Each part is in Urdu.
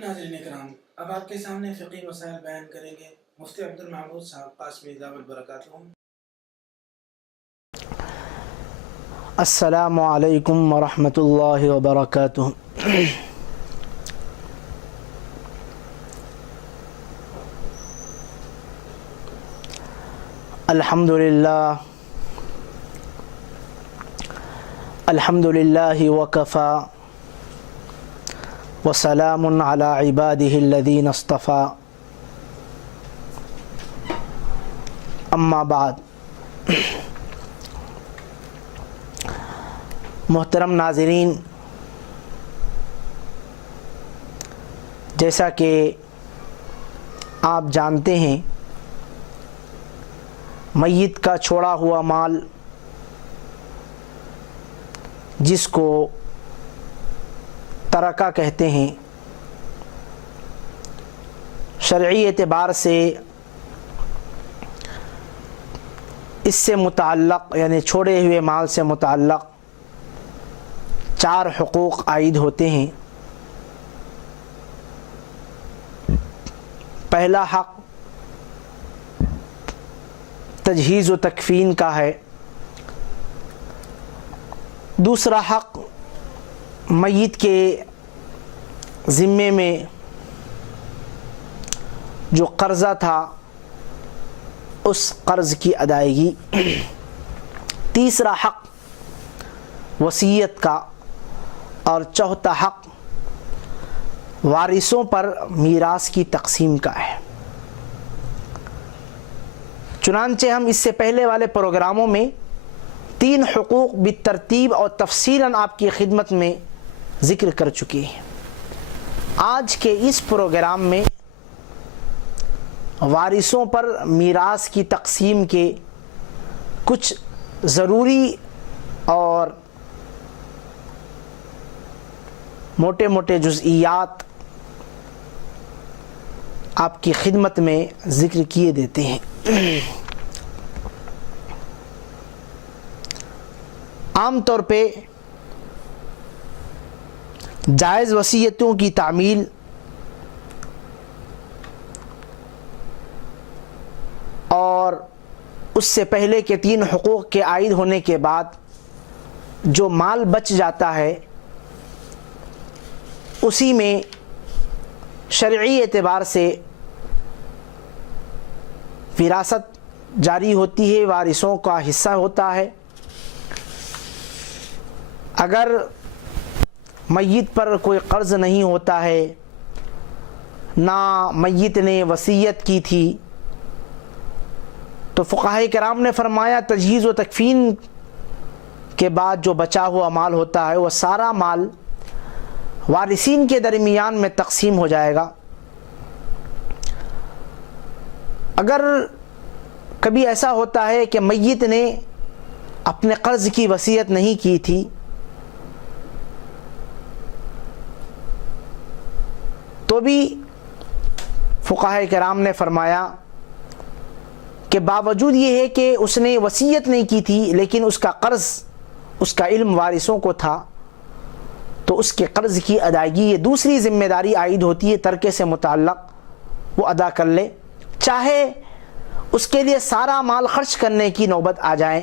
ناظرین اکرام، اب آپ کے سامنے فقہی مسائل بیان کریں گے مفتی عبدالمعبود صاحب قاسمی دامت برکاتہ۔ السلام علیکم ورحمۃ اللہ وبرکاتہ۔ الحمد للہ وکفی وسلام علی عبادہ الذین اصطفی، اما بعد۔ محترم ناظرین، جیسا کہ آپ جانتے ہیں، میت کا چھوڑا ہوا مال جس کو ترکہ کہتے ہیں، شرعی اعتبار سے اس سے متعلق یعنی چھوڑے ہوئے مال سے متعلق 4 حقوق عائد ہوتے ہیں۔ پہلا حق تجہیز و تکفین کا ہے۔ دوسرا حق میت کے ذمے میں جو قرضہ تھا اس قرض کی ادائیگی۔ تیسرا حق وصیت کا، اور چوتھا حق وارثوں پر میراث کی تقسیم کا ہے۔ چنانچہ ہم اس سے پہلے والے پروگراموں میں 3 حقوق بالترتیب اور تفصیلاً آپ کی خدمت میں ذکر کر چکے ہیں۔ آج کے اس پروگرام میں وارثوں پر میراث کی تقسیم کے کچھ ضروری اور موٹے موٹے جزئیات آپ کی خدمت میں ذکر کیے دیتے ہیں۔ عام طور پہ جائز وصیتوں کی تعمیل اور اس سے پہلے کے 3 حقوق کے عائد ہونے کے بعد جو مال بچ جاتا ہے اسی میں شرعی اعتبار سے وراثت جاری ہوتی ہے، وارثوں کا حصہ ہوتا ہے۔ اگر میت پر کوئی قرض نہیں ہوتا ہے، نہ میت نے وصیت کی تھی، تو فقہائے کرام نے فرمایا تجہیز و تکفین کے بعد جو بچا ہوا مال ہوتا ہے وہ سارا مال وارثین کے درمیان میں تقسیم ہو جائے گا۔ اگر کبھی ایسا ہوتا ہے کہ میت نے اپنے قرض کی وصیت نہیں کی تھی تو بھی فقہائے کرام نے فرمایا کہ باوجود یہ ہے کہ اس نے وصیت نہیں کی تھی لیکن اس کا قرض، اس کا علم وارثوں کو تھا، تو اس کے قرض کی ادائیگی یہ دوسری ذمہ داری عائد ہوتی ہے، ترکے سے متعلق وہ ادا کر لے، چاہے اس کے لیے سارا مال خرچ کرنے کی نوبت آ جائے۔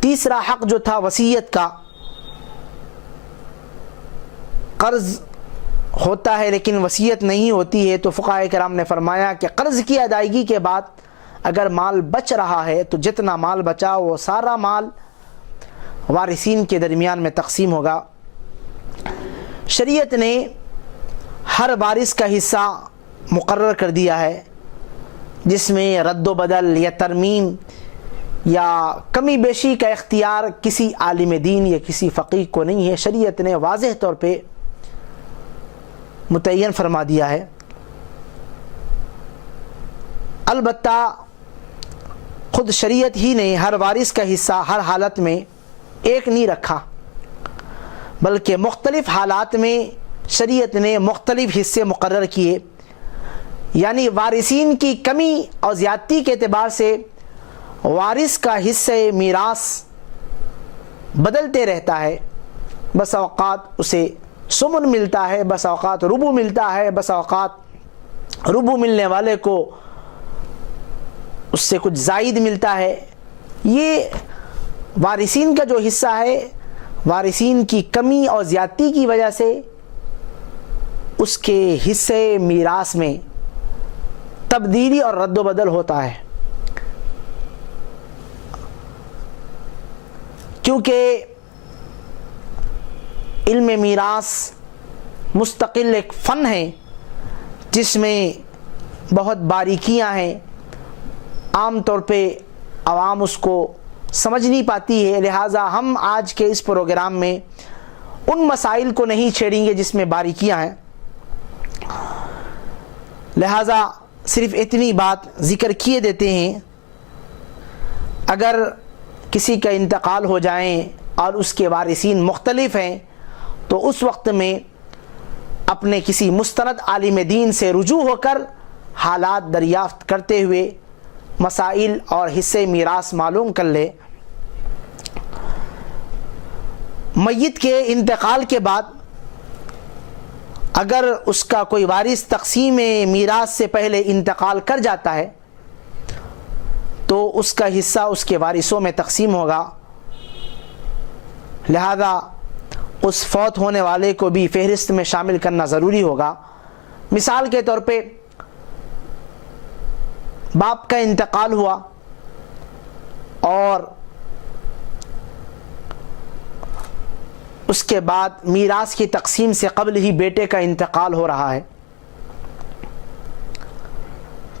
تیسرا حق جو تھا وصیت کا، قرض ہوتا ہے لیکن وصیت نہیں ہوتی ہے، تو فقہائے کرام نے فرمایا کہ قرض کی ادائیگی کے بعد اگر مال بچ رہا ہے تو جتنا مال بچا وہ سارا مال وارثین کے درمیان میں تقسیم ہوگا۔ شریعت نے ہر وارث کا حصہ مقرر کر دیا ہے، جس میں رد و بدل یا ترمیم یا کمی بیشی کا اختیار کسی عالم دین یا کسی فقیہ کو نہیں ہے۔ شریعت نے واضح طور پہ متعین فرما دیا ہے۔ البتہ خود شریعت ہی نے ہر وارث کا حصہ ہر حالت میں ایک نہیں رکھا، بلکہ مختلف حالات میں شریعت نے مختلف حصے مقرر کیے، یعنی وارثین کی کمی اور زیادتی کے اعتبار سے وارث کا حصہ میراث بدلتے رہتا ہے، بس اوقات اسے سمن ملتا ہے، بس اوقات ربو ملتا ہے، بس اوقات ربو ملنے والے کو اس سے کچھ زائد ملتا ہے۔ یہ وارثین کا جو حصہ ہے، وارثین کی کمی اور زیادتی کی وجہ سے اس کے حصے میراث میں تبدیلی اور رد و بدل ہوتا ہے، کیونکہ علم میراث مستقل ایک فن ہے جس میں بہت باریکیاں ہیں، عام طور پہ عوام اس کو سمجھ نہیں پاتی ہے، لہٰذا ہم آج کے اس پروگرام میں ان مسائل کو نہیں چھیڑیں گے جس میں باریکیاں ہیں، لہٰذا صرف اتنی بات ذکر کیے دیتے ہیں۔ اگر کسی کا انتقال ہو جائیں اور اس کے وارثین مختلف ہیں تو اس وقت میں اپنے کسی مستند عالم دین سے رجوع ہو کر حالات دریافت کرتے ہوئے مسائل اور حصے میراث معلوم کر لے۔ میت کے انتقال کے بعد اگر اس کا کوئی وارث تقسیم میراث سے پہلے انتقال کر جاتا ہے تو اس کا حصہ اس کے وارثوں میں تقسیم ہوگا، لہذا اس فوت ہونے والے کو بھی فہرست میں شامل کرنا ضروری ہوگا۔ مثال کے طور پہ باپ کا انتقال ہوا اور اس کے بعد میراث کی تقسیم سے قبل ہی بیٹے کا انتقال ہو رہا ہے،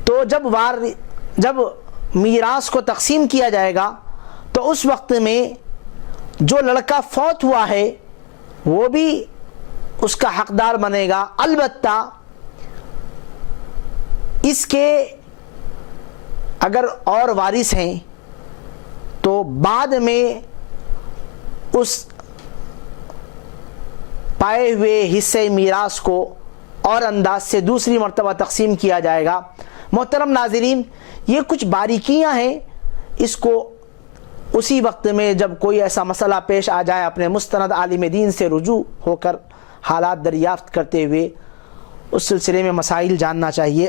تو جب میراث کو تقسیم کیا جائے گا تو اس وقت میں جو لڑکا فوت ہوا ہے وہ بھی اس کا حقدار بنے گا، البتہ اس کے اگر اور وارث ہیں تو بعد میں اس پائے ہوئے حصے میراث کو اور انداز سے دوسری مرتبہ تقسیم کیا جائے گا۔ محترم ناظرین، یہ کچھ باریکیاں ہیں، اس کو اسی وقت میں جب کوئی ایسا مسئلہ پیش آ جائے اپنے مستند عالم دین سے رجوع ہو کر حالات دریافت کرتے ہوئے اس سلسلے میں مسائل جاننا چاہیے۔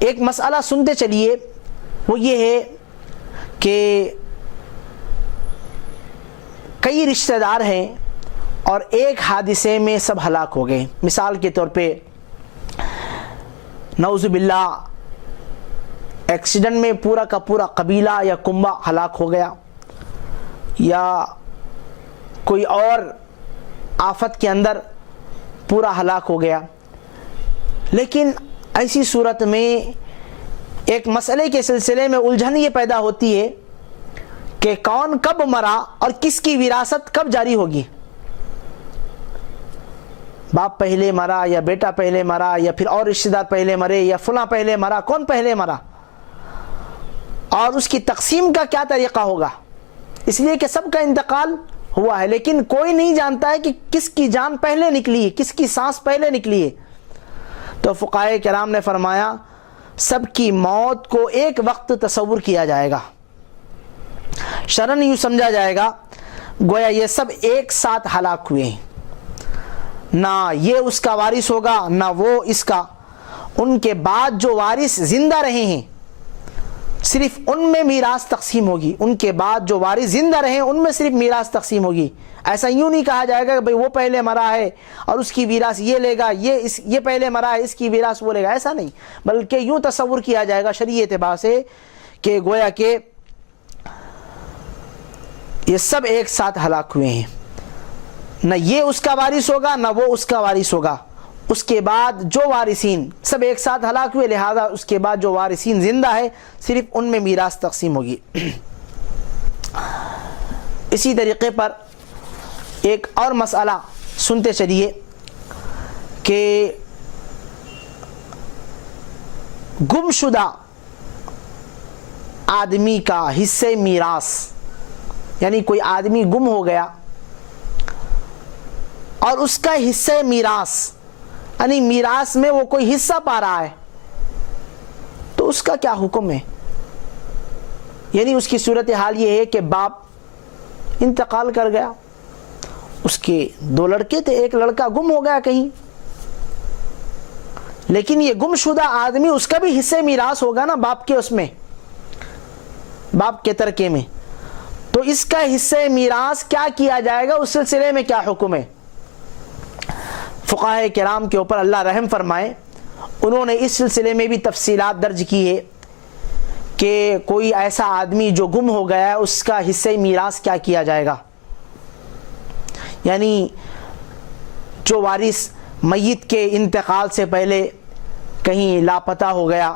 ایک مسئلہ سنتے چلیے، وہ یہ ہے کہ کئی رشتہ دار ہیں اور ایک حادثے میں سب ہلاک ہو گئے۔ مثال کے طور پہ نعوذ باللہ ایکسیڈنٹ میں پورا کا پورا قبیلہ یا کنبہ ہلاک ہو گیا، یا کوئی اور آفت کے اندر پورا ہلاک ہو گیا۔ لیکن ایسی صورت میں ایک مسئلے کے سلسلے میں الجھن یہ پیدا ہوتی ہے کہ کون کب مرا اور کس کی وراثت کب جاری ہوگی۔ باپ پہلے مرا یا بیٹا پہلے مرا یا پھر اور رشتہ دار پہلے مرے یا فلاں پہلے مرا، کون پہلے مرا اور اس کی تقسیم کا کیا طریقہ ہوگا، اس لیے کہ سب کا انتقال ہوا ہے لیکن کوئی نہیں جانتا ہے کہ کس کی جان پہلے نکلی ہے، کس کی سانس پہلے نکلی ہے۔ تو فقہائے کرام نے فرمایا سب کی موت کو ایک وقت تصور کیا جائے گا، شرعاً یوں سمجھا جائے گا گویا یہ سب ایک ساتھ ہلاک ہوئے ہیں، نہ یہ اس کا وارث ہوگا نہ وہ اس کا، ان کے بعد جو وارث زندہ رہے ہیں صرف ان میں میراث تقسیم ہوگی، ان کے بعد جو وارث زندہ رہے ان میں صرف میراث تقسیم ہوگی۔ ایسا یوں نہیں کہا جائے گا کہ بھئی وہ پہلے مرا ہے اور اس کی میراث یہ لے گا، یہ پہلے مرا ہے اس کی میراث وہ لے گا، ایسا نہیں، بلکہ یوں تصور کیا جائے گا شرعی اعتبار سے کہ گویا کہ یہ سب ایک ساتھ ہلاک ہوئے ہیں، نہ یہ اس کا وارث ہوگا نہ وہ اس کا وارث ہوگا، اس کے بعد جو وارثین سب ایک ساتھ ہلاک ہوئے، لہذا اس کے بعد جو وارثین زندہ ہے صرف ان میں میراث تقسیم ہوگی۔ اسی طریقے پر ایک اور مسئلہ سنتے چلیے کہ گم شدہ آدمی کا حصے میراث، یعنی کوئی آدمی گم ہو گیا اور اس کا حصہ میراث یعنی میراث میں وہ کوئی حصہ پا رہا ہے تو اس کا کیا حکم ہے؟ یعنی اس کی صورتحال یہ ہے کہ باپ انتقال کر گیا اس کے 2 لڑکے تھے، ایک لڑکا گم ہو گیا کہیں، لیکن یہ گم شدہ آدمی اس کا بھی حصہ میراث ہوگا نا باپ کے، اس میں باپ کے ترکے میں، تو اس کا حصہ میراث کیا کیا جائے گا، اس سلسلے میں کیا حکم ہے؟ فقہاء کرام کے اوپر اللہ رحم فرمائے، انہوں نے اس سلسلے میں بھی تفصیلات درج کی ہے کہ کوئی ایسا آدمی جو گم ہو گیا ہے اس کا حصہ میراث کیا کیا جائے گا۔ یعنی جو وارث میت کے انتقال سے پہلے کہیں لاپتہ ہو گیا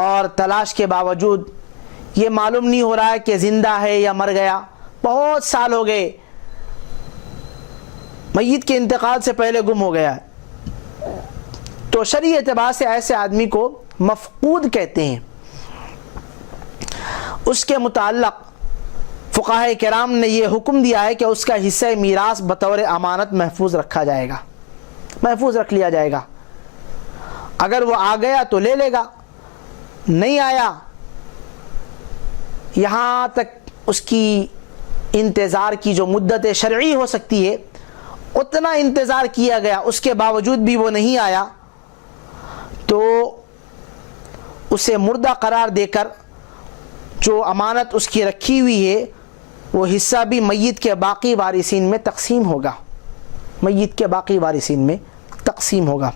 اور تلاش کے باوجود یہ معلوم نہیں ہو رہا ہے کہ زندہ ہے یا مر گیا، بہت سال ہو گئے، میت کے انتقال سے پہلے گم ہو گیا، تو شرعی اعتبار سے ایسے آدمی کو مفقود کہتے ہیں۔ اس کے متعلق فقہاء کرام نے یہ حکم دیا ہے کہ اس کا حصہ میراث بطور امانت محفوظ رکھا جائے گا، محفوظ رکھ لیا جائے گا۔ اگر وہ آ گیا تو لے لے گا، نہیں آیا یہاں تک اس کی انتظار کی جو مدت شرعی ہو سکتی ہے اتنا انتظار کیا گیا، اس کے باوجود بھی وہ نہیں آیا، تو اسے مردہ قرار دے کر جو امانت اس کی رکھی ہوئی ہے وہ حصہ بھی میت کے باقی وارثین میں تقسیم ہوگا، میت کے باقی وارثین میں تقسیم ہوگا،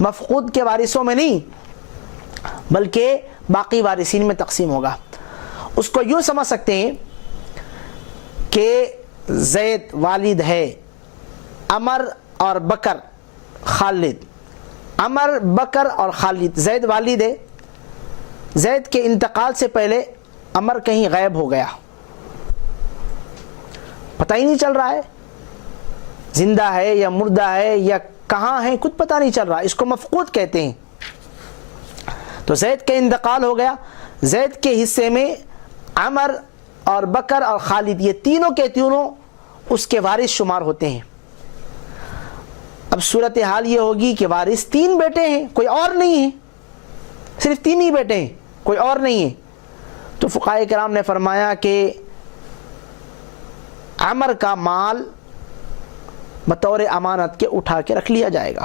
مفقود کے وارثوں میں نہیں بلکہ باقی وارثین میں تقسیم ہوگا۔ اس کو یوں سمجھ سکتے ہیں کہ زید والد ہے، عمر اور بکر خالد، عمر بکر اور خالد، زید والد ہے، زید کے انتقال سے پہلے عمر کہیں غائب ہو گیا، پتہ ہی نہیں چل رہا ہے زندہ ہے یا مردہ ہے یا کہاں ہے، کچھ پتہ نہیں چل رہا، اس کو مفقود کہتے ہیں۔ تو زید کا انتقال ہو گیا، زید کے حصے میں عمر اور بکر اور خالد یہ تینوں کے تینوں اس کے وارث شمار ہوتے ہیں۔ اب صورتحال یہ ہوگی کہ وارث 3 بیٹے ہیں، کوئی اور نہیں ہے، صرف 3 ہی بیٹے ہیں، کوئی اور نہیں ہے، تو فقہاء کرام نے فرمایا کہ عمر کا مال بطور امانت کے اٹھا کے رکھ لیا جائے گا،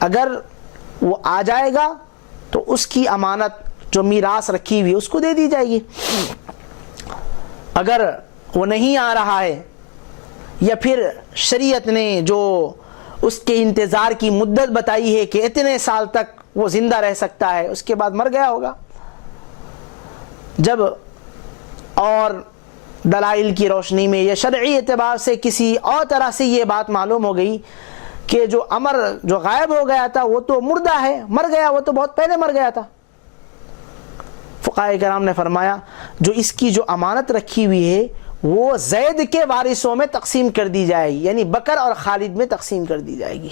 اگر وہ آ جائے گا تو اس کی امانت جو میراث رکھی ہوئی اس کو دے دی جائے گی، اگر وہ نہیں آ رہا ہے یا پھر شریعت نے جو اس کے انتظار کی مدت بتائی ہے کہ اتنے سال تک وہ زندہ رہ سکتا ہے، اس کے بعد مر گیا ہوگا، جب اور دلائل کی روشنی میں یا شرعی اعتبار سے کسی اور طرح سے یہ بات معلوم ہو گئی کہ جو عمر جو غائب ہو گیا تھا وہ تو مردہ ہے، مر گیا، وہ تو بہت پہلے مر گیا تھا، فقہاء کرام نے فرمایا جو اس کی جو امانت رکھی ہوئی ہے وہ زید کے وارثوں میں تقسیم کر دی جائے گی، یعنی بکر اور خالد میں تقسیم کر دی جائے گی،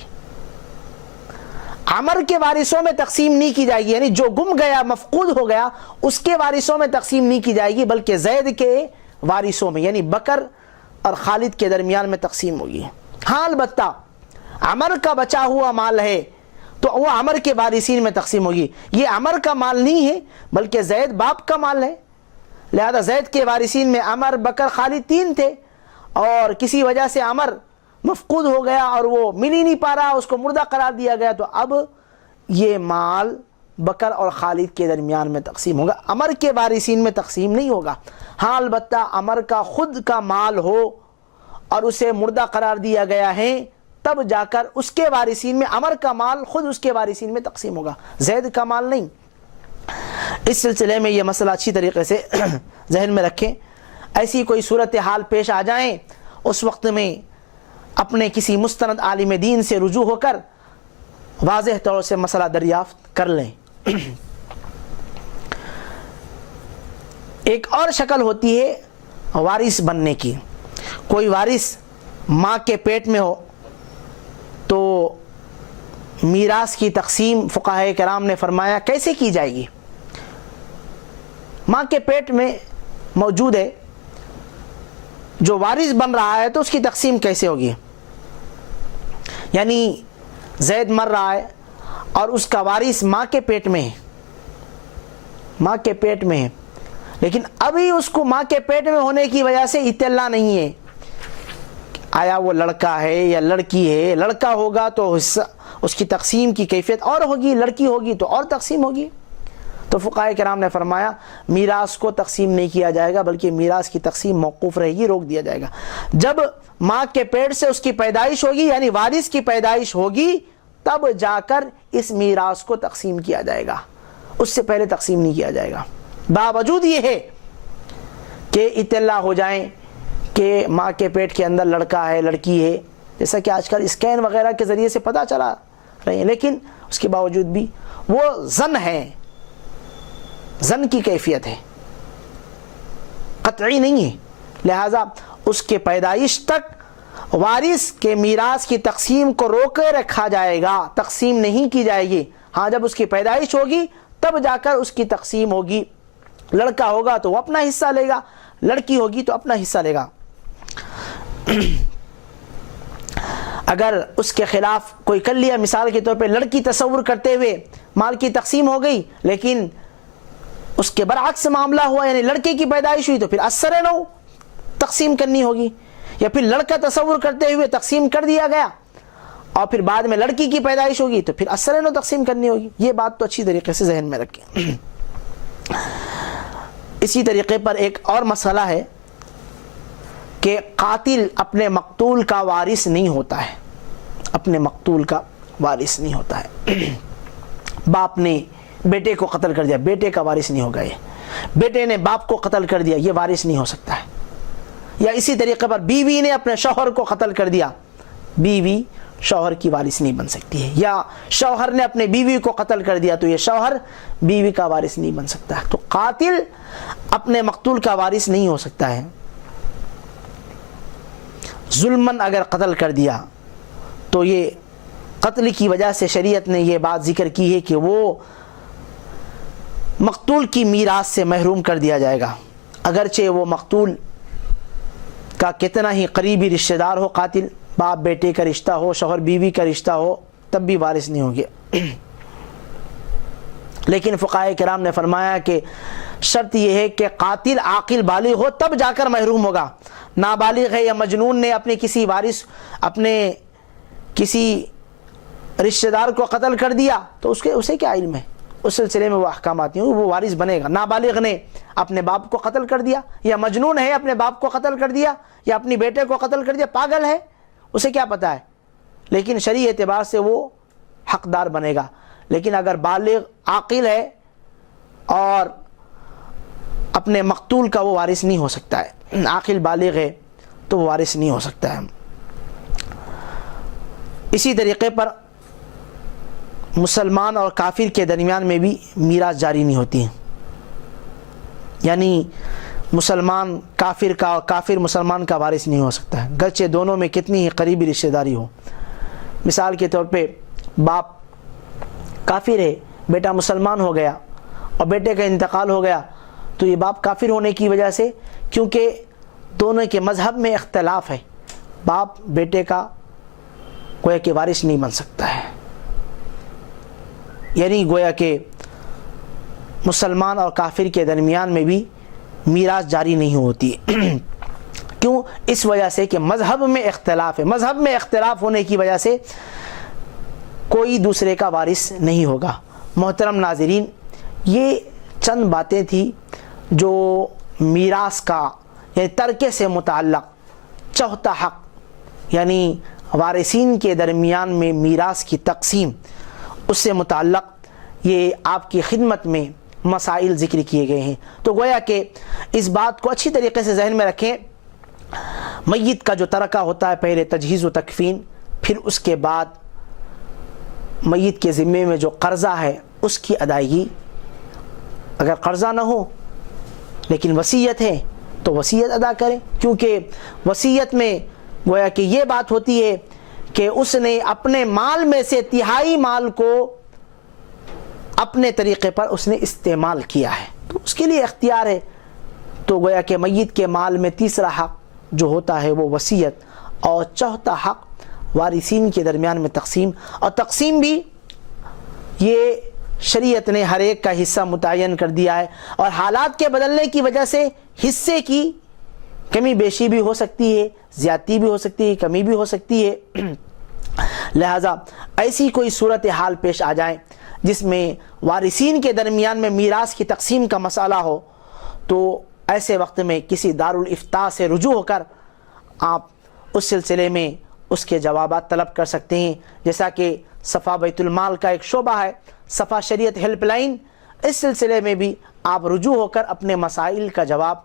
عمر کے وارثوں میں تقسیم نہیں کی جائے گی، یعنی جو گم گیا مفقود ہو گیا اس کے وارثوں میں تقسیم نہیں کی جائے گی، بلکہ زید کے وارثوں میں یعنی بکر اور خالد کے درمیان میں تقسیم ہوگی۔ ہاں البتہ عمر کا بچا ہوا مال ہے تو وہ عمر کے وارثین میں تقسیم ہوگی، یہ عمر کا مال نہیں ہے بلکہ زید باپ کا مال ہے، لہذا زید کے وارثین میں عمر بکر خالد 3 تھے اور کسی وجہ سے عمر مفقود ہو گیا اور وہ مل ہی نہیں پا رہا، اس کو مردہ قرار دیا گیا، تو اب یہ مال بکر اور خالد کے درمیان میں تقسیم ہوگا، عمر کے وارثین میں تقسیم نہیں ہوگا۔ ہاں البتہ عمر کا خود کا مال ہو اور اسے مردہ قرار دیا گیا ہے تب جا کر اس کے وارثین میں عمر کا مال خود اس کے وارثین میں تقسیم ہوگا، زید کا مال نہیں۔ اس سلسلے میں یہ مسئلہ اچھی طریقے سے ذہن میں رکھیں، ایسی کوئی صورتحال پیش آ جائیں اس وقت میں اپنے کسی مستند عالم دین سے رجوع ہو کر واضح طور سے مسئلہ دریافت کر لیں۔ ایک اور شکل ہوتی ہے وارث بننے کی، کوئی وارث ماں کے پیٹ میں ہو تو میراث کی تقسیم فقہاء کرام نے فرمایا کیسے کی جائے گی؟ ماں کے پیٹ میں موجود ہے، جو وارث بن رہا ہے تو اس کی تقسیم کیسے ہوگی؟ یعنی زید مر رہا ہے اور اس کا وارث ماں کے پیٹ میں ہے، ماں کے پیٹ میں ہے، لیکن ابھی اس کو ماں کے پیٹ میں ہونے کی وجہ سے اطلاع نہیں ہے آیا وہ لڑکا ہے یا لڑکی ہے. لڑکا ہوگا تو حصہ اس کی تقسیم کی کیفیت اور ہوگی, لڑکی ہوگی تو اور تقسیم ہوگی. تو فقہاء کرام نے فرمایا میراث کو تقسیم نہیں کیا جائے گا, بلکہ میراث کی تقسیم موقوف رہے گی, روک دیا جائے گا. جب ماں کے پیٹ سے اس کی پیدائش ہوگی, یعنی وارث کی پیدائش ہوگی, تب جا کر اس میراث کو تقسیم کیا جائے گا, اس سے پہلے تقسیم نہیں کیا جائے گا. باوجود یہ ہے کہ اطلاع ہو جائیں کہ ماں کے پیٹ کے اندر لڑکا ہے لڑکی ہے, جیسا کہ آج کل اسکین وغیرہ کے ذریعے سے پتہ چلا رہے ہیں, لیکن اس کے باوجود بھی وہ ظن ہے, ظن کی کیفیت ہے, قطعی نہیں ہے. لہذا اس کے پیدائش تک وارث کے میراث کی تقسیم کو روکے رکھا جائے گا, تقسیم نہیں کی جائے گی. ہاں جب اس کی پیدائش ہوگی تب جا کر اس کی تقسیم ہوگی. لڑکا ہوگا تو وہ اپنا حصہ لے گا, لڑکی ہوگی تو اپنا حصہ لے گا. اگر اس کے خلاف کوئی کر لیا, مثال کے طور پہ لڑکی تصور کرتے ہوئے مال کی تقسیم ہو گئی, لیکن اس کے برعکس معاملہ ہوا, یعنی لڑکے کی پیدائش ہوئی, تو پھر اثر نو تقسیم کرنی ہوگی. یا پھر لڑکا تصور کرتے ہوئے تقسیم کر دیا گیا اور پھر بعد میں لڑکی کی پیدائش ہوگی تو پھر اثر نو تقسیم کرنی ہوگی. یہ بات تو اچھی طریقے سے ذہن میں رکھیں. اسی طریقے پر ایک اور مسئلہ ہے کہ قاتل اپنے مقتول کا وارث نہیں ہوتا ہے, اپنے مقتول کا وارث نہیں ہوتا ہے. باپ نے بیٹے کو قتل کر دیا, بیٹے کا وارث نہیں ہوگا. یہ بیٹے نے باپ کو قتل کر دیا, یہ وارث نہیں ہو سکتا ہے. یا اسی طریقے پر بیوی نے اپنے شوہر کو قتل کر دیا, بیوی شوہر کی وارث نہیں بن سکتی ہے. یا شوہر نے اپنے بیوی کو قتل کر دیا تو یہ شوہر بیوی کا وارث نہیں بن سکتا ہے. تو قاتل اپنے مقتول کا وارث نہیں ہو سکتا ہے. ظلماً اگر قتل کر دیا تو یہ قتل کی وجہ سے شریعت نے یہ بات ذکر کی ہے کہ وہ مقتول کی میراث سے محروم کر دیا جائے گا, اگرچہ وہ مقتول کا کتنا ہی قریبی رشتہ دار ہو, قاتل باپ بیٹے کا رشتہ ہو, شوہر بیوی کا رشتہ ہو, تب بھی وارث نہیں ہوں گے. لیکن فقہاء کرام نے فرمایا کہ شرط یہ ہے کہ قاتل عاقل بالغ ہو تب جا کر محروم ہوگا. نابالغ ہے یا مجنون نے اپنے کسی وارث, اپنے کسی رشتہ دار کو قتل کر دیا تو اسے کیا علم ہے, اس سلسلے میں وہ احکامات نہیں ہوں, وہ وارث بنے گا. نابالغ نے اپنے باپ کو قتل کر دیا, یا مجنون ہے اپنے باپ کو قتل کر دیا, یا اپنی بیٹے کو قتل کر دیا, پاگل ہے, اسے کیا پتہ ہے, لیکن شرعی اعتبار سے وہ حقدار بنے گا. لیکن اگر بالغ عاقل ہے اور اپنے مقتول کا وہ وارث نہیں ہو سکتا ہے, عاقل بالغ ہے تو وہ وارث نہیں ہو سکتا ہے. اسی طریقے پر مسلمان اور کافر کے درمیان میں بھی میراث جاری نہیں ہوتی ہے, یعنی مسلمان کافر کا اور کافر مسلمان کا وارث نہیں ہو سکتا ہے, گرچہ دونوں میں کتنی ہی قریبی رشتہ داری ہو. مثال کے طور پہ باپ کافر ہے, بیٹا مسلمان ہو گیا اور بیٹے کا انتقال ہو گیا, تو یہ باپ کافر ہونے کی وجہ سے, کیونکہ دونوں کے مذہب میں اختلاف ہے, باپ بیٹے کا گویا کہ وارث نہیں بن سکتا ہے. یعنی گویا کہ مسلمان اور کافر کے درمیان میں بھی میراث جاری نہیں ہوتی. کیوں؟ اس وجہ سے کہ مذہب میں اختلاف ہے. مذہب میں اختلاف ہونے کی وجہ سے کوئی دوسرے کا وارث نہیں ہوگا. محترم ناظرین, یہ چند باتیں تھیں جو میراث کا یعنی ترکے سے متعلق چوتھا حق یعنی وارثین کے درمیان میں میراث کی تقسیم, اس سے متعلق یہ آپ کی خدمت میں مسائل ذکر کیے گئے ہیں. تو گویا کہ اس بات کو اچھی طریقے سے ذہن میں رکھیں, میت کا جو ترکہ ہوتا ہے پہلے تجہیز و تکفین, پھر اس کے بعد میت کے ذمے میں جو قرضہ ہے اس کی ادائیگی. اگر قرضہ نہ ہو لیکن وصیت ہے تو وصیت ادا کریں, کیونکہ وصیت میں گویا کہ یہ بات ہوتی ہے کہ اس نے اپنے مال میں سے تہائی مال کو اپنے طریقے پر اس نے استعمال کیا ہے, تو اس کے لیے اختیار ہے. تو گویا کہ میت کے مال میں تیسرا حق جو ہوتا ہے وہ وصیت, اور چوتھا حق وارثین کے درمیان میں تقسیم. اور تقسیم بھی یہ شریعت نے ہر ایک کا حصہ متعین کر دیا ہے, اور حالات کے بدلنے کی وجہ سے حصے کی کمی بیشی بھی ہو سکتی ہے, زیادتی بھی ہو سکتی ہے, کمی بھی ہو سکتی ہے. لہٰذا ایسی کوئی صورتحال پیش آ جائیں جس میں وارثین کے درمیان میں میراث کی تقسیم کا مسئلہ ہو, تو ایسے وقت میں کسی دارالافتاء سے رجوع ہو کر آپ اس سلسلے میں اس کے جوابات طلب کر سکتے ہیں. جیسا کہ صفا بیت المال کا ایک شعبہ ہے صفا شریعت ہیلپ لائن, اس سلسلے میں بھی آپ رجوع ہو کر اپنے مسائل کا جواب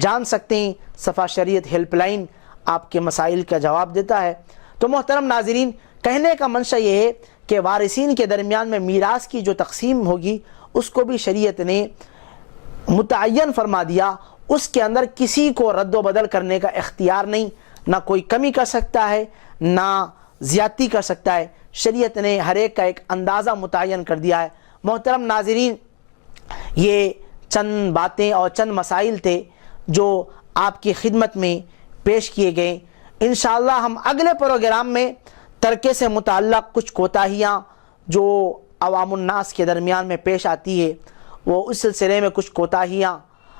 جان سکتے ہیں. صفا شریعت ہیلپ لائن آپ کے مسائل کا جواب دیتا ہے. تو محترم ناظرین, کہنے کا منشا یہ ہے کہ وارثین کے درمیان میں میراث کی جو تقسیم ہوگی اس کو بھی شریعت نے متعین فرما دیا. اس کے اندر کسی کو رد و بدل کرنے کا اختیار نہیں, نہ کوئی کمی کر سکتا ہے نہ زیادتی کر سکتا ہے. شریعت نے ہر ایک کا ایک اندازہ متعین کر دیا ہے. محترم ناظرین, یہ چند باتیں اور چند مسائل تھے جو آپ کی خدمت میں پیش کیے گئے. انشاءاللہ ہم اگلے پروگرام میں ترکے سے متعلق کچھ کوتاہیاں جو عوام الناس کے درمیان میں پیش آتی ہے, وہ اس سلسلے میں کچھ کوتاہیاں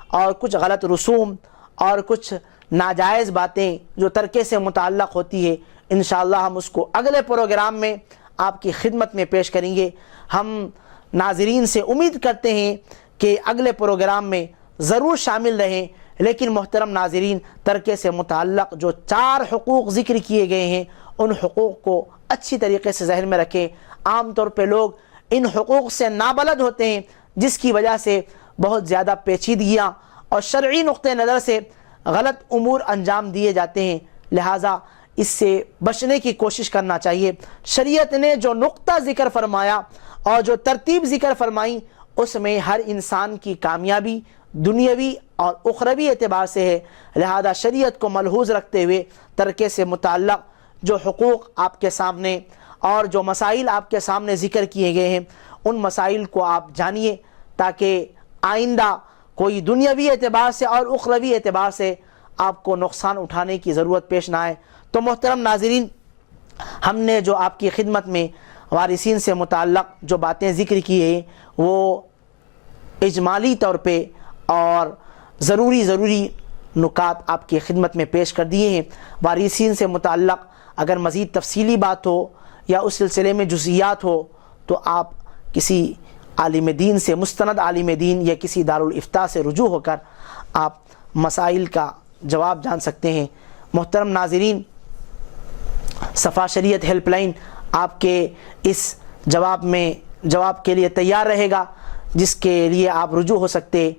اور کچھ غلط رسوم اور کچھ ناجائز باتیں جو ترکے سے متعلق ہوتی ہے, انشاءاللہ ہم اس کو اگلے پروگرام میں آپ کی خدمت میں پیش کریں گے. ہم ناظرین سے امید کرتے ہیں کہ اگلے پروگرام میں ضرور شامل رہیں. لیکن محترم ناظرین, ترکے سے متعلق جو 4 حقوق ذکر کیے گئے ہیں ان حقوق کو اچھی طریقے سے ذہن میں رکھیں. عام طور پہ لوگ ان حقوق سے نابلد ہوتے ہیں, جس کی وجہ سے بہت زیادہ پیچیدگیاں اور شرعی نقطہ نظر سے غلط امور انجام دیے جاتے ہیں. لہٰذا اس سے بچنے کی کوشش کرنا چاہیے. شریعت نے جو نقطہ ذکر فرمایا اور جو ترتیب ذکر فرمائی اس میں ہر انسان کی کامیابی دنیاوی اور اخروی اعتبار سے ہے. لہذا شریعت کو ملحوظ رکھتے ہوئے ترکے سے متعلق جو حقوق آپ کے سامنے اور جو مسائل آپ کے سامنے ذکر کیے گئے ہیں ان مسائل کو آپ جانیے, تاکہ آئندہ کوئی دنیاوی اعتبار سے اور اخروی اعتبار سے آپ کو نقصان اٹھانے کی ضرورت پیش نہ آئے. تو محترم ناظرین, ہم نے جو آپ کی خدمت میں وارثین سے متعلق جو باتیں ذکر کی ہیں وہ اجمالی طور پہ اور ضروری نکات آپ کی خدمت میں پیش کر دیے ہیں. وارثین سے متعلق اگر مزید تفصیلی بات ہو یا اس سلسلے میں جزئیات ہو تو آپ کسی عالم دین سے, مستند عالم دین یا کسی دارالافتاء سے رجوع ہو کر آپ مسائل کا جواب جان سکتے ہیں. محترم ناظرین, صفا شریعت ہیلپ لائن آپ کے اس جواب کے لیے تیار رہے گا, جس کے لیے آپ رجوع ہو سکتے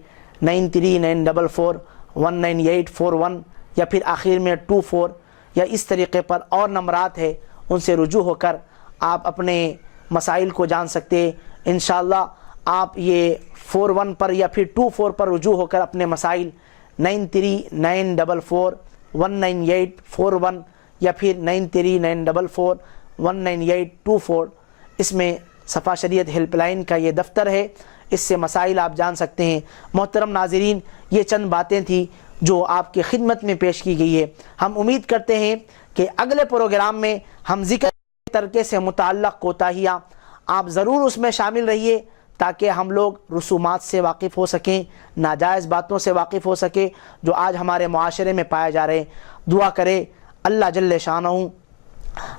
9394419841 یا پھر آخر میں 24 یا اس طریقے پر اور نمبرات ہے, ان سے رجوع ہو کر آپ اپنے مسائل کو جان سکتے. انشاءاللہ آپ یہ 41 پر یا پھر 24 پر رجوع ہو کر اپنے مسائل 9394419841 یا پھر 9394419824 اس میں صفا شریعت ہیلپ لائن کا یہ دفتر ہے, اس سے مسائل آپ جان سکتے ہیں. محترم ناظرین, یہ چند باتیں تھیں جو آپ کی خدمت میں پیش کی گئی ہے. ہم امید کرتے ہیں کہ اگلے پروگرام میں ہم ذکر ترکے سے متعلق کوتاہیاں آپ ضرور اس میں شامل رہیے, تاکہ ہم لوگ رسومات سے واقف ہو سکیں, ناجائز باتوں سے واقف ہو سکیں جو آج ہمارے معاشرے میں پائے جا رہے ہیں. دعا کرے اللہ جل شانہ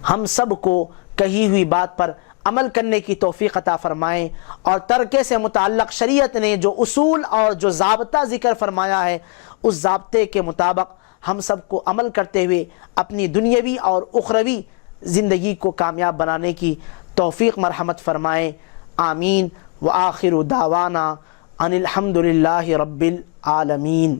ہم سب کو کہی ہوئی بات پر عمل کرنے کی توفیق عطا فرمائیں, اور ترکے سے متعلق شریعت نے جو اصول اور جو ضابطہ ذکر فرمایا ہے اس ضابطے کے مطابق ہم سب کو عمل کرتے ہوئے اپنی دنیاوی اور اخروی زندگی کو کامیاب بنانے کی توفیق مرحمت فرمائیں. آمین. وآخر دعوانا ان الحمد للہ رب العالمین.